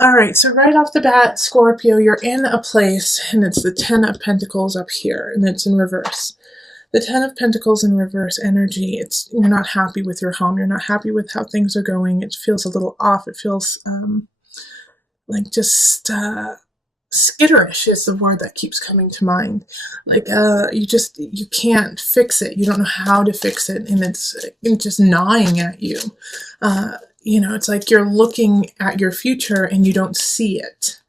All right, so right off the bat, Scorpio, you're in a place, and it's the Ten of Pentacles up here, and it's in reverse. The Ten of Pentacles in reverse energy, it's you're not happy with your home. You're not happy with how things are going. It feels a little off. It feels like just skitterish is the word that keeps coming to mind. Like you can't fix it. You don't know how to fix it, and it's just gnawing at you. It's like you're looking at your future and you don't see it.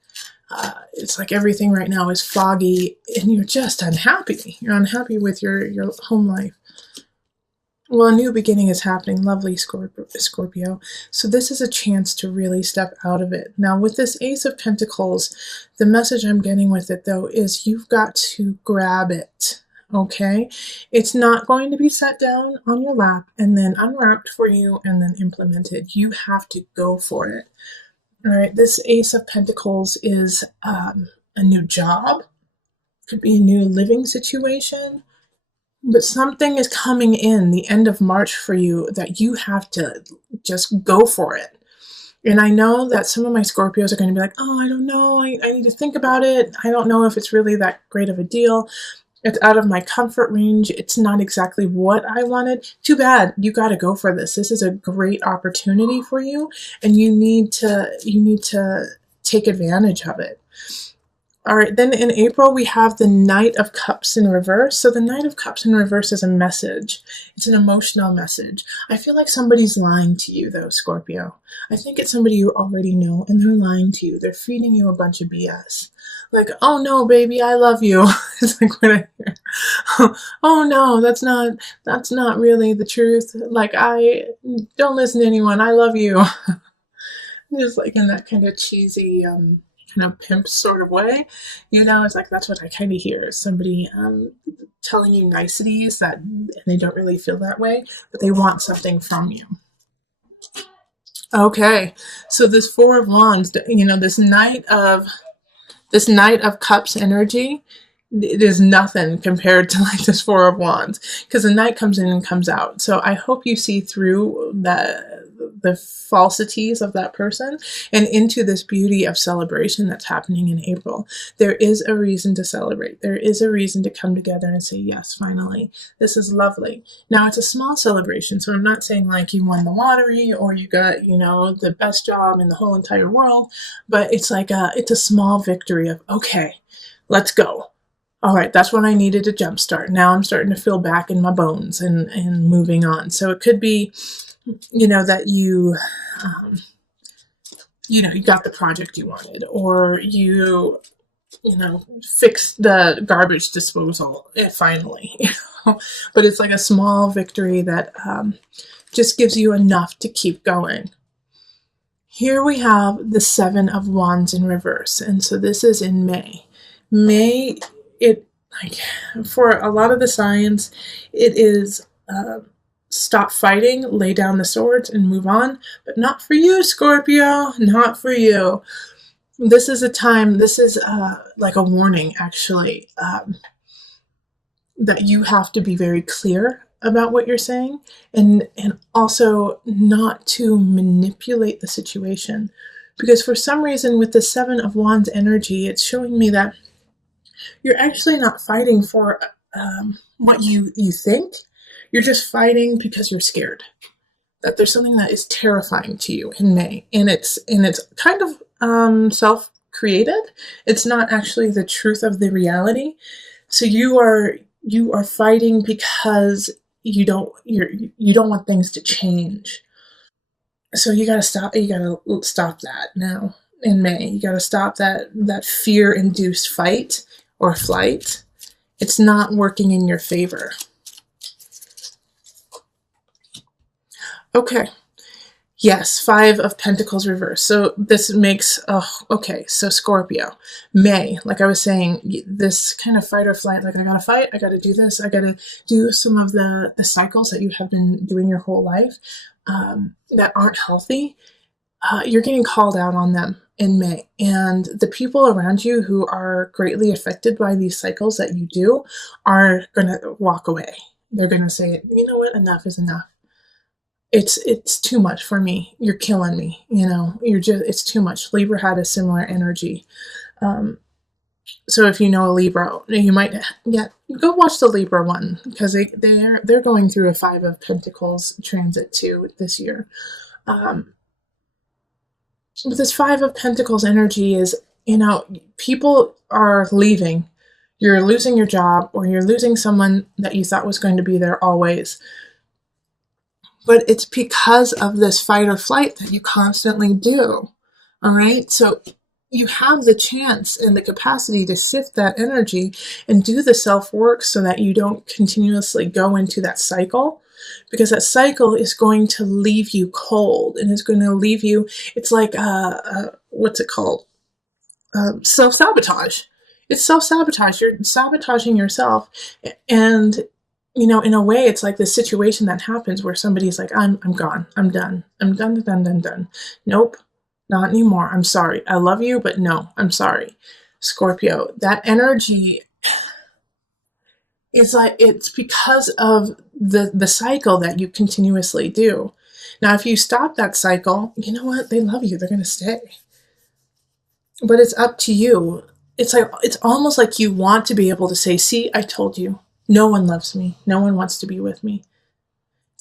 It's like everything right now is foggy and you're just unhappy. You're unhappy with your home life. Well, a new beginning is happening. Lovely, Scorpio. So this is a chance to really step out of it. Now, with this Ace of Pentacles, the message I'm getting with it, though, is you've got to grab it. Okay? It's not going to be set down on your lap and then unwrapped for you and then implemented. You have to go for it. All right? This Ace of Pentacles is a new job. Could be a new living situation. But something is coming in the end of March for you that you have to just go for it. And I know that some of my Scorpios are going to be like, oh, I don't know. I need to think about it. I don't know if it's really that great of a deal. It's out of my comfort range. It's not exactly what I wanted. Too bad. You got to go for this. This is a great opportunity for you, and you need to take advantage of it. All right, then in April, we have the Knight of Cups in reverse. So the Knight of Cups in reverse is a message. It's an emotional message. I feel like somebody's lying to you, though, Scorpio. I think it's somebody you already know, and they're lying to you. They're feeding you a bunch of BS. Like, oh no, baby, I love you. It's like when I hear, oh no, that's not really the truth. Like, I don't listen to anyone. I love you. Just like in that kind of cheesy, kind of pimp sort of way, it's like that's what I kind of hear, somebody telling you niceties that and they don't really feel that way, but they want something from you. Okay, so this Four of Wands, this Knight of Cups energy, it is nothing compared to like this Four of Wands, because the Knight comes in and comes out. So I hope you see through the falsities of that person and into this beauty of celebration that's happening in April. There is a reason to celebrate. There is a reason to come together and say, yes, finally, this is lovely. Now, it's a small celebration, so I'm not saying like you won the lottery or you got, the best job in the whole entire world, but it's like it's a small victory of, okay, let's go. All right, that's what I needed to jumpstart. Now I'm starting to feel back in my bones and moving on. So it could be, that you got the project you wanted, or fixed the garbage disposal finally. But it's like a small victory that just gives you enough to keep going. Here we have the Seven of Wands in reverse, and so this is in May. May, it like for a lot of the signs, it is stop fighting, lay down the swords, and move on. But not for you, Scorpio. Not for you. This is a time. This is like a warning, actually, that you have to be very clear about what you're saying, and also not to manipulate the situation. Because for some reason, with the Seven of Wands energy, it's showing me that you're actually not fighting for what you think. You're just fighting because you're scared that there's something that is terrifying to you in May, and it's kind of self-created. It's not actually the truth of the reality. So you are fighting because you don't want things to change. So you got to stop that now in May. You got to stop that fear-induced fight or flight. It's not working in your favor. Okay. Yes, Five of Pentacles reverse. So this makes, okay, so Scorpio, May, like I was saying, this kind of fight or flight, like I gotta fight, I gotta do this, I gotta do some of the cycles that you have been doing your whole life that aren't healthy. You're getting called out on them in May. And the people around you who are greatly affected by these cycles that you do are gonna walk away. They're gonna say, you know what, enough is enough. it's too much for me. You're killing me. It's too much. Libra had a similar energy. Um, so if you know a Libra, you might, yeah, go watch the Libra one, because they're going through a Five of Pentacles transit too this year. But this Five of Pentacles energy is, people are leaving. You're losing your job, or you're losing someone that you thought was going to be there always. But it's because of this fight or flight that you constantly do. All right. So you have the chance and the capacity to sift that energy and do the self work so that you don't continuously go into that cycle, because that cycle is going to leave you cold, and it's going to leave you, it's like, what's it called? Self-sabotage. It's self-sabotage. You're sabotaging yourself. And, in a way, it's like this situation that happens where somebody's like, I'm gone. I'm done. I'm done. Nope, not anymore. I'm sorry. I love you, but no, I'm sorry. Scorpio, that energy is like, it's because of the cycle that you continuously do. Now, if you stop that cycle, you know what? They love you. They're going to stay. But it's up to you. It's almost like you want to be able to say, see, I told you. No one loves me. No one wants to be with me.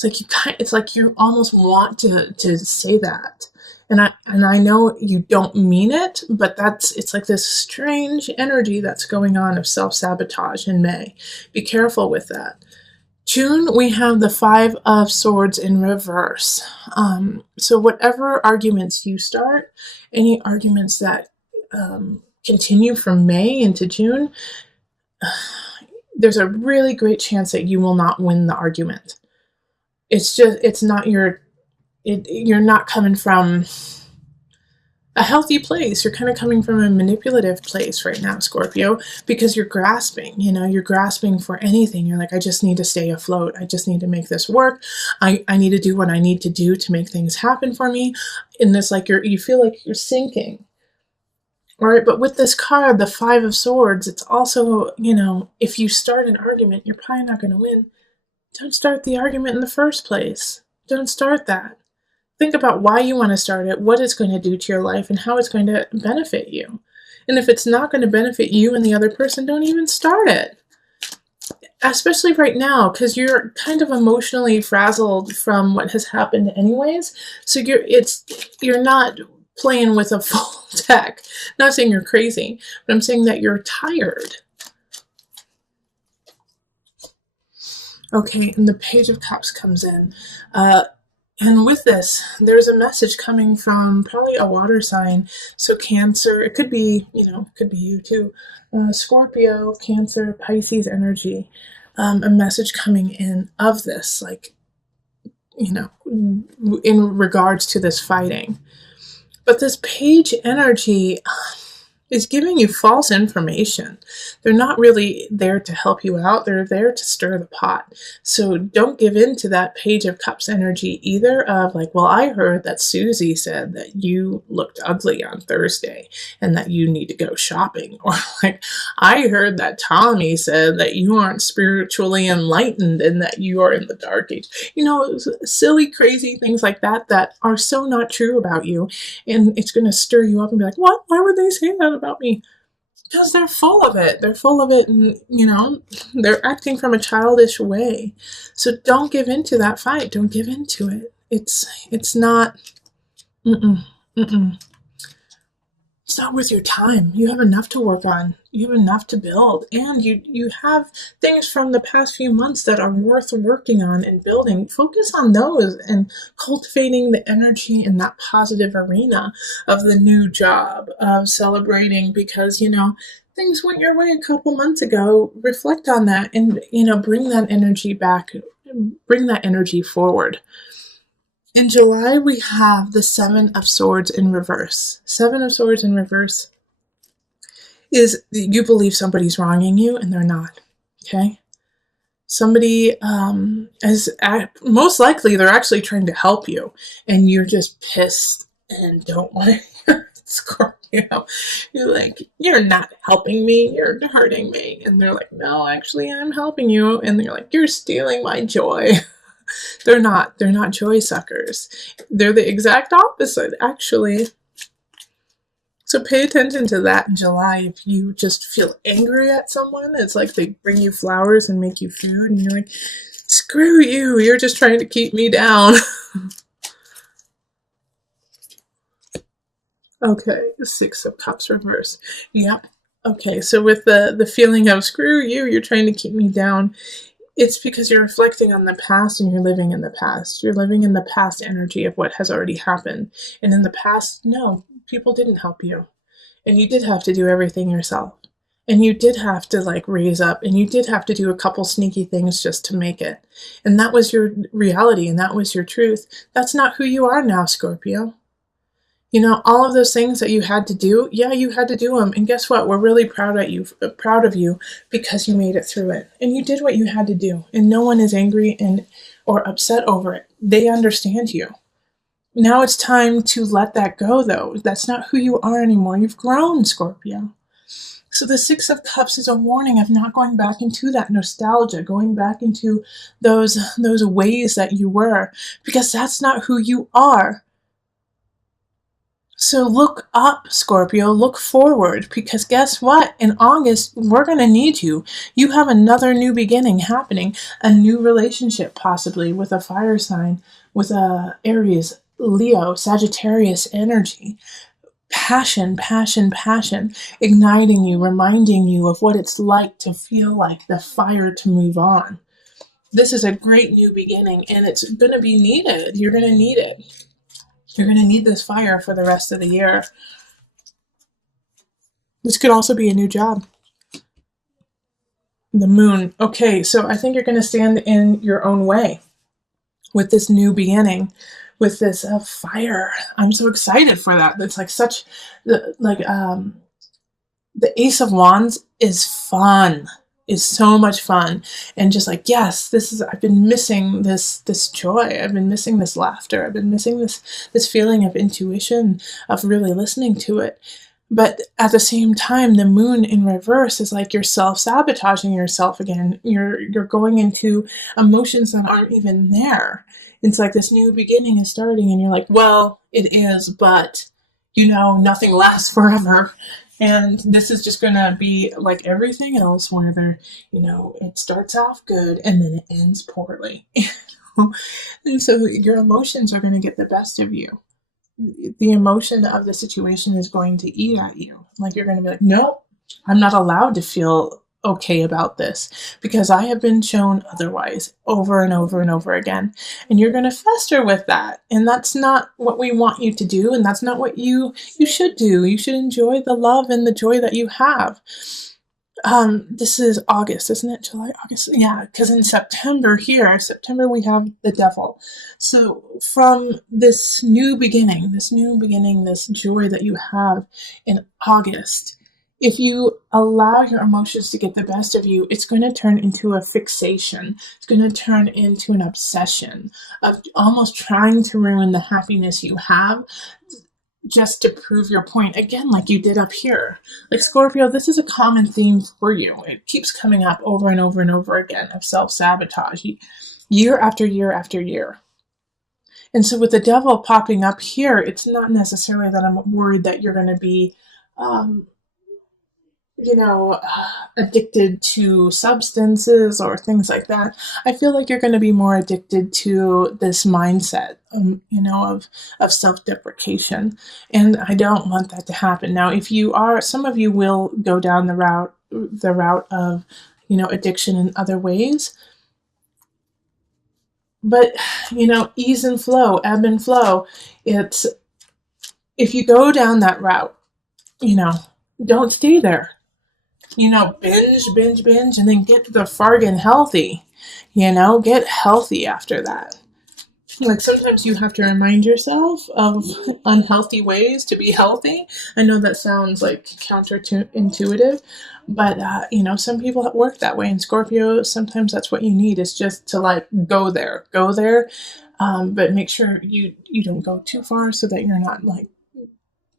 It's like you almost want to say that. And I know you don't mean it, but it's like this strange energy that's going on of self-sabotage in May. Be careful with that. June, we have the Five of Swords in reverse. So whatever arguments you start, any arguments that continue from May into June, there's a really great chance that you will not win the argument. You're not coming from a healthy place. You're kind of coming from a manipulative place right now, Scorpio, because you're grasping, you're grasping for anything. You're like, I just need to stay afloat. I just need to make this work. I need to do what I need to do to make things happen for me. In this, like, you feel like you're sinking. All right, but with this card, the Five of Swords, it's also, if you start an argument, you're probably not going to win. Don't start the argument in the first place. Don't start that. Think about why you want to start it, what it's going to do to your life, and how it's going to benefit you. And if it's not going to benefit you and the other person, don't even start it. Especially right now, because you're kind of emotionally frazzled from what has happened anyways. So you're not playing with a full deck. Not saying you're crazy, but I'm saying that you're tired. Okay, and the Page of Cups comes in. And with this, there's a message coming from probably a water sign. So Cancer, it could be, it could be you too. Scorpio, Cancer, Pisces energy. A message coming in of this, like, in regards to this fighting. But this Page energy is giving you false information. They're not really there to help you out. They're there to stir the pot. So don't give in to that Page of Cups energy either of like, well, I heard that Susie said that you looked ugly on Thursday and that you need to go shopping. Or like, I heard that Tommy said that you aren't spiritually enlightened and that you are in the dark age. Silly, crazy things like that are so not true about you. And it's going to stir you up and be like, what? Why would they say that about me? Because they're full of it. They're full of it, and, they're acting from a childish way. So don't give in to that fight. Don't give in to it. It's not, it's not worth your time. You have enough to work on. You have enough to build. And you have things from the past few months that are worth working on and building. Focus on those and cultivating the energy in that positive arena of the new job, of celebrating because, things went your way a couple months ago. Reflect on that and, bring that energy back. Bring that energy forward. In July, we have the Seven of Swords in reverse. Seven of Swords in reverse is you believe somebody's wronging you and they're not. Okay? Somebody most likely they're actually trying to help you and you're just pissed and don't want to hear it, Scorpio. You're like, you're not helping me, you're hurting me. And they're like, no, actually I'm helping you. And they're like, you're stealing my joy. They're not. They're not joy suckers. They're the exact opposite, actually. So pay attention to that in July. If you just feel angry at someone, it's like they bring you flowers and make you food, and you're like, screw you, you're just trying to keep me down. Okay, the Six of Cups reverse. Yep. Okay, so with the feeling of screw you, you're trying to keep me down, it's because you're reflecting on the past and you're living in the past. You're living in the past energy of what has already happened. And in the past, no, people didn't help you. And you did have to do everything yourself. And you did have to like raise up, and you did have to do a couple sneaky things just to make it. And that was your reality, and that was your truth. That's not who you are now, Scorpio. You know, all of those things that you had to do, yeah, you had to do them. And guess what? We're really proud of you because you made it through it. And you did what you had to do. And no one is angry and or upset over it. They understand you. Now it's time to let that go, though. That's not who you are anymore. You've grown, Scorpio. So the Six of Cups is a warning of not going back into that nostalgia, going back into those ways that you were, because that's not who you are. So look up, Scorpio, look forward, because guess what? In August, we're going to need you. You have another new beginning happening, a new relationship possibly with a fire sign, with a Aries, Leo, Sagittarius energy. Passion, passion, passion, igniting you, reminding you of what it's like to feel like the fire to move on. This is a great new beginning, and it's going to be needed. You're going to need it. You're going to need this fire for the rest of the year. This could also be a new job. The moon. Okay, so I think you're going to stand in your own way with this new beginning, with this fire. I'm so excited for that. It's like such, the Ace of Wands is fun. Is so much fun, and just like, yes, I've been missing this joy, I've been missing this laughter, I've been missing this feeling of intuition, of really listening to it. But at the same time, the moon in reverse is like you're self-sabotaging yourself again. You're going into emotions that aren't even there. It's like this new beginning is starting, and you're like, well, it is, but nothing lasts forever. And this is just going to be like everything else, where it starts off good and then it ends poorly. And so your emotions are going to get the best of you. The emotion of the situation is going to eat at you. Like you're going to be like, nope, I'm not allowed to feel okay about this because I have been shown otherwise over and over and over again. And you're going to fester with that. And that's not what we want you to do. And that's not what you should do. You should enjoy the love and the joy that you have. This is August, isn't it? July, August? Yeah, because in September we have the devil. So from this new beginning, this joy that you have in August, if you allow your emotions to get the best of you, it's going to turn into a fixation. It's going to turn into an obsession of almost trying to ruin the happiness you have just to prove your point again, like you did up here. Like Scorpio, this is a common theme for you. It keeps coming up over and over and over again of self-sabotage, year after year after year. And so with the devil popping up here, it's not necessarily that I'm worried that you're going to be addicted to substances or things like that. I feel like you're going to be more addicted to this mindset, of self-deprecation. And I don't want that to happen. Now, if you are, some of you will go down the route of, addiction in other ways. But, ease and flow, ebb and flow. It's, if you go down that route, don't stay there. Binge, and then get the fargan healthy. Get healthy after that. Like sometimes you have to remind yourself of unhealthy ways to be healthy. I know that sounds like counterintuitive, but some people work that way. And Scorpio, sometimes that's what you need, is just to like go there, but make sure you don't go too far so that you're not like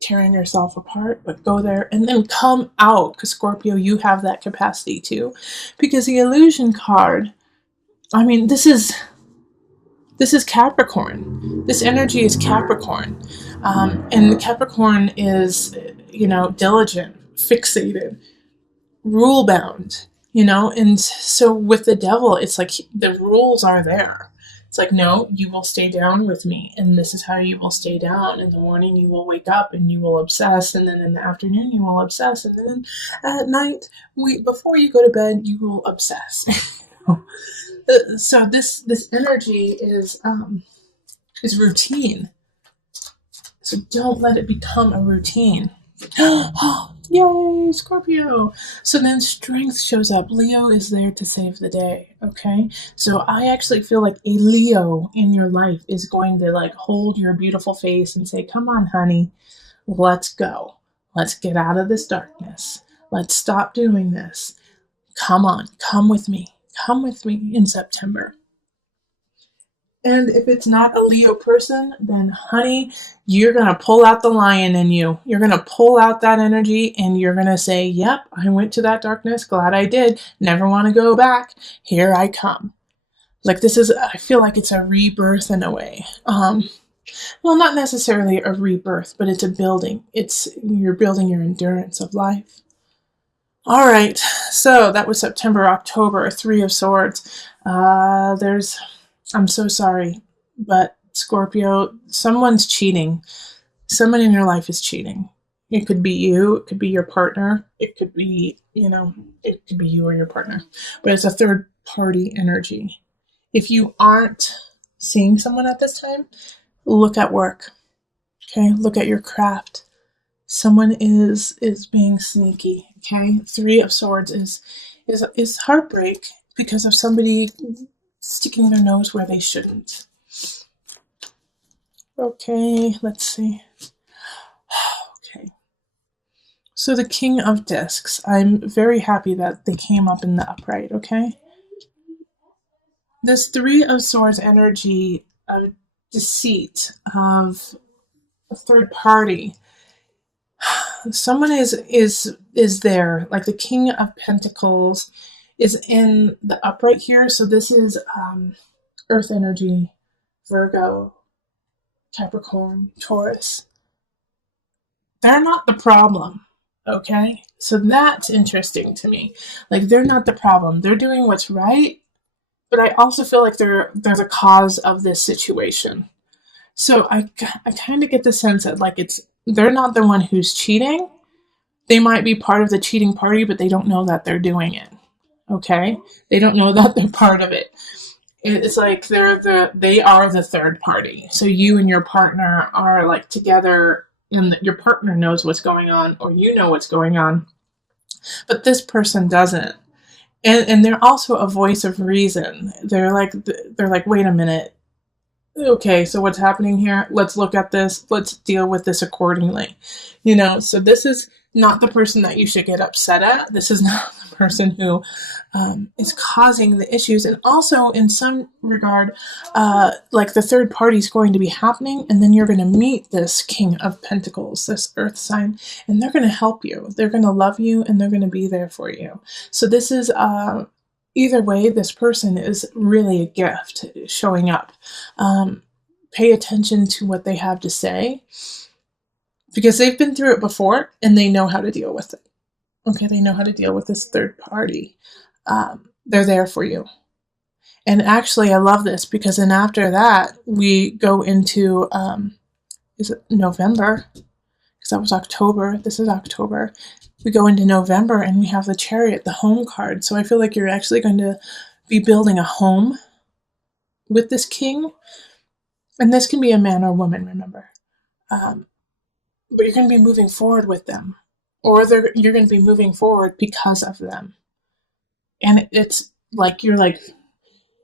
tearing yourself apart, but go there and then come out, because Scorpio, you have that capacity too. Because the illusion card, this is This is Capricorn. This energy is Capricorn. And Capricorn is, diligent, fixated, rule bound, and so with the devil, it's like the rules are there. It's like, no, you will stay down with me, and this is how you will stay down. In the morning you will wake up and you will obsess, and then in the afternoon you will obsess, and then at night, before you go to bed, you will obsess. So this energy is routine. So don't let it become a routine. Yay, Scorpio! So then strength shows up. Leo is there to save the day, okay? So I actually feel like a Leo in your life is going to like hold your beautiful face and say, come on, honey, let's go. Let's get out of this darkness. Let's stop doing this. Come on, come with me. Come with me in September. And if it's not a Leo person, then honey, you're going to pull out the lion in you. You're going to pull out that energy and you're going to say, yep, I went to that darkness. Glad I did. Never want to go back. Here I come. Like I feel like it's a rebirth in a way. Well, not necessarily a rebirth, but it's a building. You're building your endurance of life. All right. So that was September, October, Three of Swords. I'm so sorry, but Scorpio, someone's cheating. Someone in your life is cheating. It could be you. It could be your partner. It could be, it could be you or your partner. But it's a third party energy. If you aren't seeing someone at this time, look at work. Okay? Look at your craft. Someone is being sneaky. Okay? Three of Swords is heartbreak because of somebody sticking their nose where they shouldn't. Okay, let's see. Okay. So the King of Discs. I'm very happy that they came up in the upright, okay? This Three of Swords energy of deceit, of a third party. Someone is there, like the King of Pentacles is in the upright here. So this is Earth energy, Virgo, Capricorn, Taurus. They're not the problem, okay? So that's interesting to me. Like, they're not the problem. They're doing what's right, but I also feel like they're the cause of this situation. So I kind of get the sense that like they're not the one who's cheating. They might be part of the cheating party, but they don't know that they're doing it. Okay? They don't know that they're part of it. It's like they are the third party. So you and your partner are like together, and your partner knows what's going on, or you know what's going on, but this person doesn't. And they're also a voice of reason. They're like, wait a minute. Okay, so what's happening here? Let's look at this. Let's deal with this accordingly. So this is not the person that you should get upset at. This is not the person who is causing the issues. And also, in some regard, like the third party is going to be happening, and then you're going to meet this King of Pentacles, this Earth sign, and they're going to help you. They're going to love you, and they're going to be there for you. So this is either way, this person is really a gift showing up. Pay attention to what they have to say, because they've been through it before and they know how to deal with it. Okay, they know how to deal with this third party. They're there for you. And actually, I love this because then after that, we go into, is it November? Because that was October. This is October. We go into November and we have the Chariot, the home card. So I feel like you're actually going to be building a home with this king. And this can be a man or woman, remember. But you're going to be moving forward with them. Or you're going to be moving forward because of them. And it's like, you're like,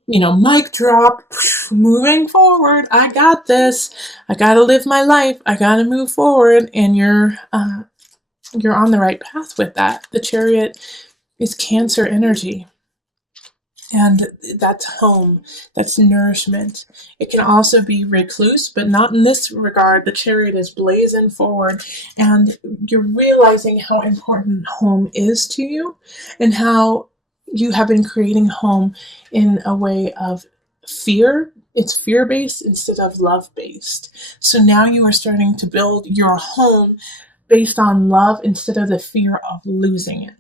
mic drop, moving forward. I got this. I got to live my life. I got to move forward. And you're on the right path with that. The Chariot is Cancer energy. And that's home. That's nourishment. It can also be recluse, but not in this regard. The Chariot is blazing forward, and you're realizing how important home is to you, and how you have been creating home in a way of fear, It's fear-based instead of love-based. So now you are starting to build your home based on love instead of the fear of losing it.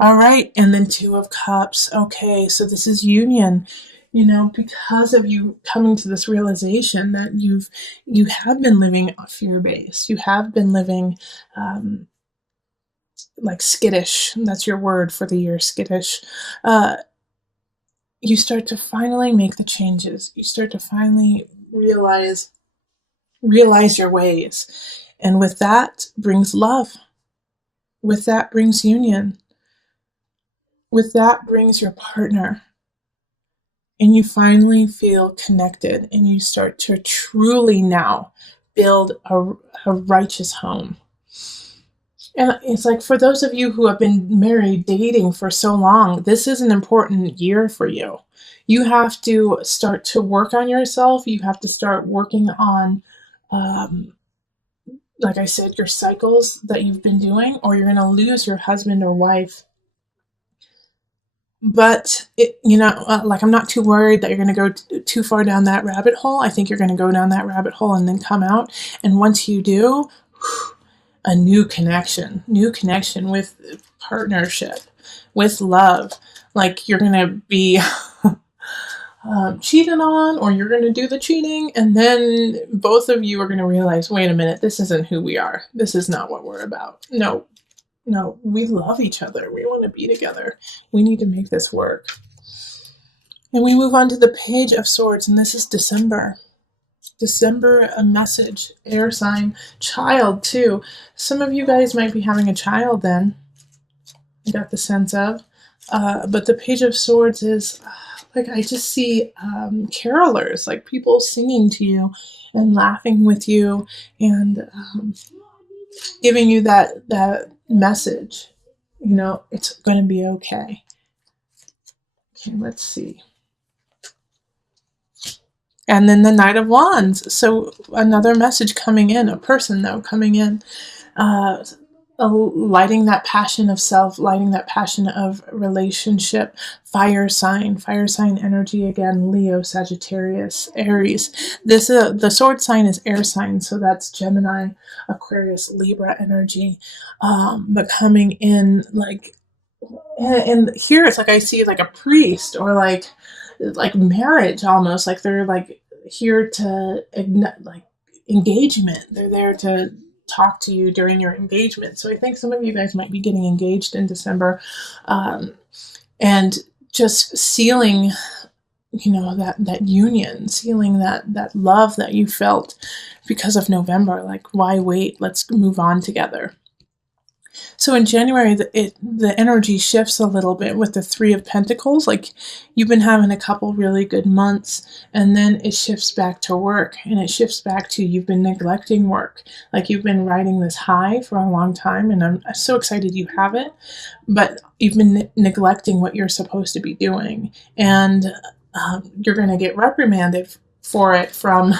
All right, and then Two of Cups. Okay, so this is union. You know, because of you coming to this realization that you have been living fear-based. You have been living like skittish. That's your word for the year, skittish. Uh, you start to finally make the changes. You start to finally realize your ways. And with that brings love. With that brings union. With that brings your partner. And you finally feel connected and you start to truly now build a righteous home. And it's like, for those of you who have been married, dating for so long, this is an important year for you. You have to start to work on yourself. You have to start working on, like I said, your cycles that you've been doing, or you're going to lose your husband or wife. But, like, I'm not too worried that you're going to go too far down that rabbit hole. I think you're going to go down that rabbit hole and then come out. And once you do, a new connection with partnership, with love. Like, you're going to be cheated on, or you're going to do the cheating, and then both of you are going to realize, wait a minute, this isn't who we are. This is not what we're about. No, we love each other. We want to be together. We need to make this work. And we move on to the Page of Swords, and this is December. December, a message, air sign, child too. Some of you guys might be having a child then. I got the sense of. But the Page of Swords is, like, I just see carolers, like people singing to you and laughing with you and giving you that message. You know, it's going to be okay. Okay, let's see. And then the Knight of Wands. So another message coming in, a person though coming in, lighting that passion of self, lighting that passion of relationship. Fire sign energy again. Leo, Sagittarius, Aries. This the sword sign is air sign, so that's Gemini, Aquarius, Libra energy. But coming in like, and here it's like I see like a priest, or like marriage almost, like they're like here to ignite, like engagement. They're there to talk to you during your engagement. So I think some of you guys might be getting engaged in December, and just sealing, that union, sealing that love that you felt because of November. Like, why wait? Let's move on together. So in January, the energy shifts a little bit with the Three of Pentacles. Like, you've been having a couple really good months, and then it shifts back to work, and it shifts back to you've been neglecting work. Like, you've been riding this high for a long time, and I'm so excited you have it, but you've been neglecting what you're supposed to be doing, and you're going to get reprimanded for it from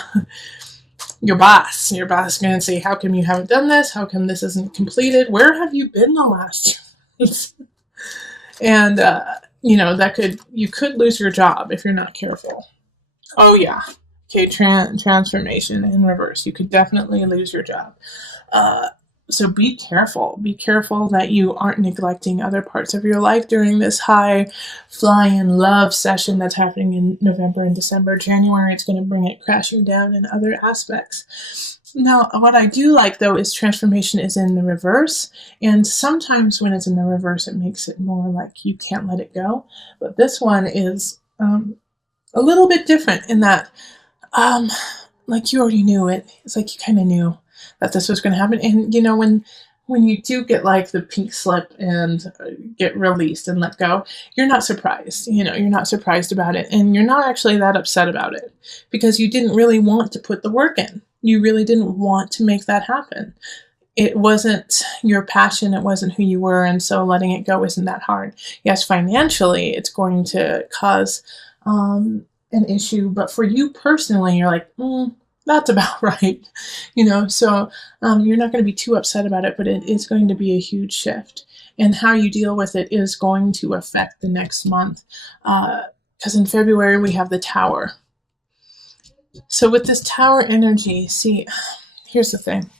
your boss. Your boss is going to say, how come you haven't done this? How come this isn't completed? Where have you been the last years? And, you could lose your job if you're not careful. Oh, yeah. Okay, transformation in reverse. You could definitely lose your job. So be careful. Be careful that you aren't neglecting other parts of your life during this high flying love session that's happening in November and December. January, it's going to bring it crashing down in other aspects. Now, what I do like, though, is transformation is in the reverse. And sometimes when it's in the reverse, it makes it more like you can't let it go. But this one is a little bit different in that, like, you already knew it. It's like you kind of knew that this was going to happen. And, when you do get like the pink slip and get released and let go, you're not surprised. You're not surprised about it. And you're not actually that upset about it because you didn't really want to put the work in. You really didn't want to make that happen. It wasn't your passion. It wasn't who you were. And so letting it go isn't that hard. Yes, financially, it's going to cause an issue. But for you personally, you're like, That's about right. So you're not going to be too upset about it, but it is going to be a huge shift. And how you deal with it is going to affect the next month. Because in February, we have the Tower. So with this Tower energy, see, here's the thing.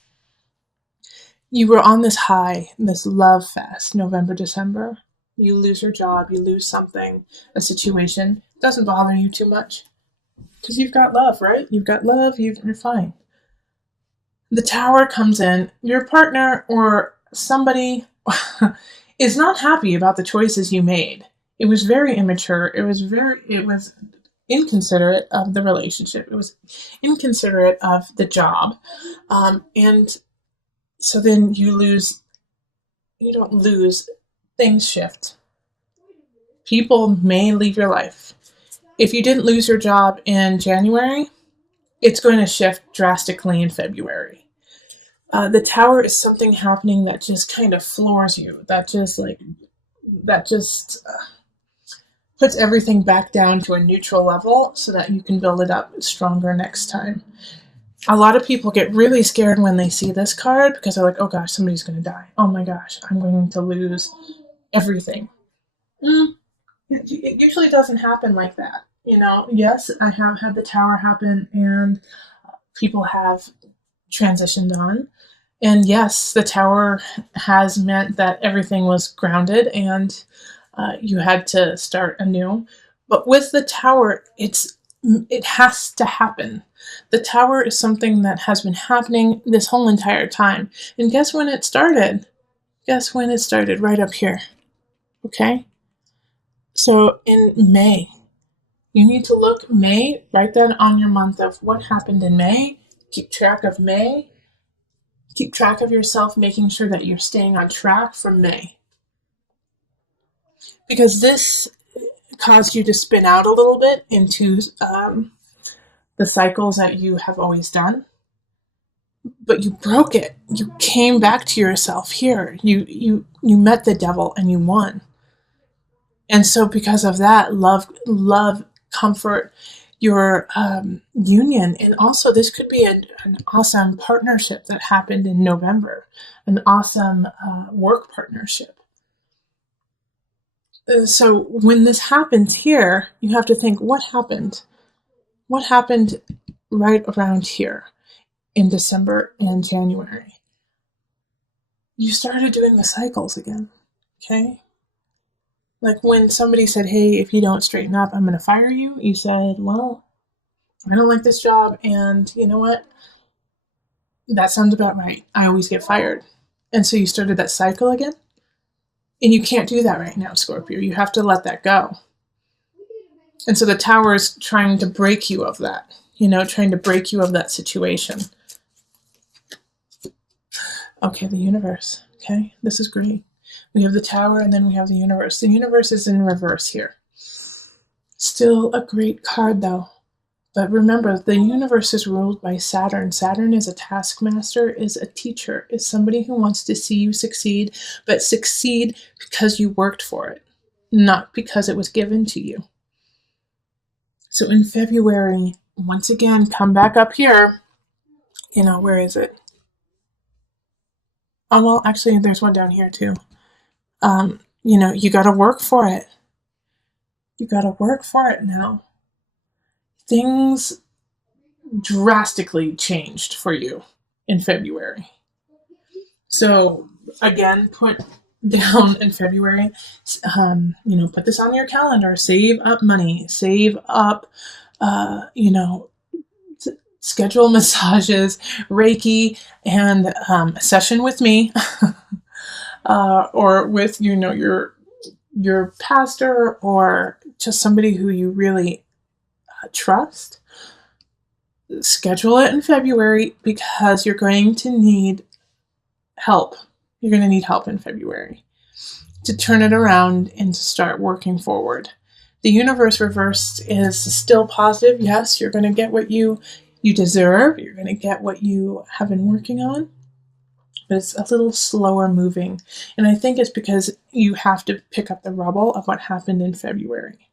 You were on this high, this love fest, November, December. You lose your job, you lose something, a situation. It doesn't bother you too much. Because you've got love, right? You've got love, you're fine. The Tower comes in, your partner or somebody is not happy about the choices you made. It was very immature. It was inconsiderate of the relationship. It was inconsiderate of the job. And so then you don't lose, things shift. People may leave your life. If you didn't lose your job in January, it's going to shift drastically in February. The Tower is something happening that just kind of floors you. That just puts everything back down to a neutral level so that you can build it up stronger next time. A lot of people get really scared when they see this card because they're like, oh gosh, somebody's going to die. Oh my gosh, I'm going to lose everything. It usually doesn't happen like that. Yes, I have had the Tower happen and people have transitioned on. And yes, the Tower has meant that everything was grounded and you had to start anew. But with the Tower, it has to happen. The Tower is something that has been happening this whole entire time. And guess when it started? Guess when it started? Right up here. Okay? So in May, you need to look May, write that on your month of what happened in May. Keep track of May. Keep track of yourself, making sure that you're staying on track from May. Because this caused you to spin out a little bit into the cycles that you have always done. But you broke it. You came back to yourself here. You met the devil and you won. And so because of that, love, comfort, your union, and also this could be an awesome partnership that happened in November, an awesome work partnership. So when this happens here, you have to think, what happened? What happened right around here in December and January? You started doing the cycles again, okay? Like when somebody said, hey, if you don't straighten up, I'm going to fire you. You said, well, I don't like this job. And you know what? That sounds about right. I always get fired. And so you started that cycle again. And you can't do that right now, Scorpio. You have to let that go. And so the Tower is trying to break you of that, trying to break you of that situation. Okay, the universe. Okay, this is great. We have the Tower and then we have the universe. The universe is in reverse here. Still a great card though. But remember, the universe is ruled by Saturn. Saturn is a taskmaster, is a teacher, is somebody who wants to see you succeed, but succeed because you worked for it, not because it was given to you. So in February, once again, come back up here. Where is it? Oh, well, actually, there's one down here too. You got to work for it. You got to work for it now. Things drastically changed for you in February. So again, put down in February, put this on your calendar, save up money, save up, schedule massages, Reiki, and a session with me, or with, your pastor or just somebody who you really trust. Schedule it in February because you're going to need help. You're going to need help in February to turn it around and to start working forward. The universe reversed is still positive. Yes, you're going to get what you deserve. You're going to get what you have been working on. But it's a little slower moving. And I think it's because you have to pick up the rubble of what happened in February.